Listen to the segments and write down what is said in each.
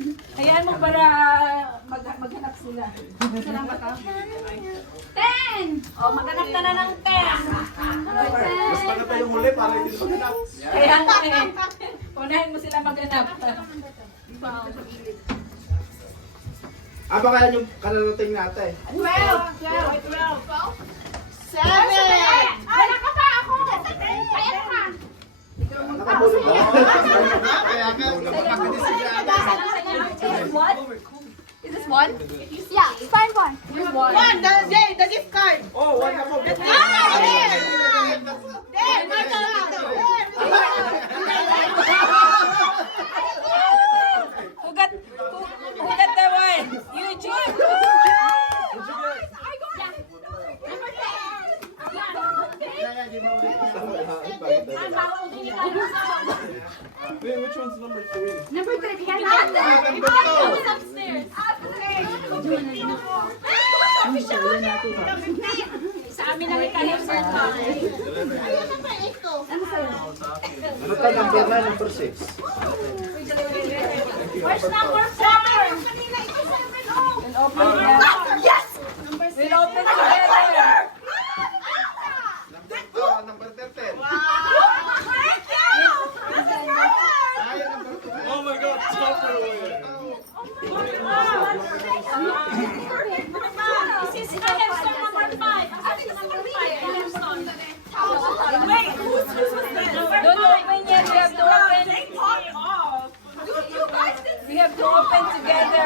Hayaan mo para maghanap sila. Sila ba ka? 10! O, maghanap ka na ng 10. Mas maganda yung huli para hindi maganap. Kaya nga eh. Unahin mo sila maghanap. Baka yan yung kararating natin. 12! 12! 7! Wala ka pa ako! Kaya ka! Nakabulog ba? Kaya nga, napakabilis si Jana. Is this one? Is this one? Yeah, find one. Here's one. The gift card. Oh, one ako. Who got the one? Eugene! Wait, which one's number 3? Number 3, can Upstairs. Sa amin na ikalim, sir. Ano ka number 9, number 6? Where's number 4? We'll open them. Yes! We'll open together. Number 13. Oh my god, Tupperware! This is hamster number 5. Wait, don't open yet. We have to open. We have to open together.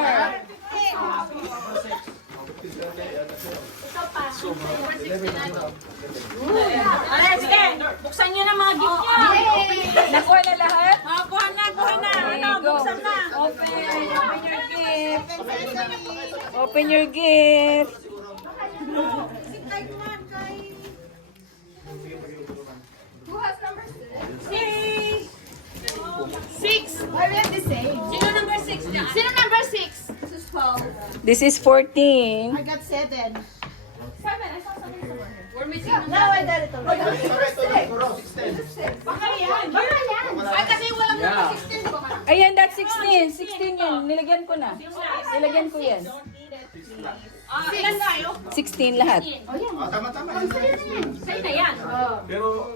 Alright, sige. Buksan niyo na mga gift niyo. Nakuha na lahat? Kuha na, kuha na. Ano, buksan na. Open your gift. Open your gift. Who has number 6? 6. Why we have the same? Sino number 6 niya? Sino number 6? This is 12. This is 14. I got 7. 7? I saw something somewhere. We're missing No, I got it already. Baka yan. Baka yan. Ay, kasi walang number 16. Ayan, that's 16. 16 yun. Nilagyan ko na. Nilagyan ko yan. Ilan tayo? 16 lahat. Tama-tama. Sa'yo na yan. Pero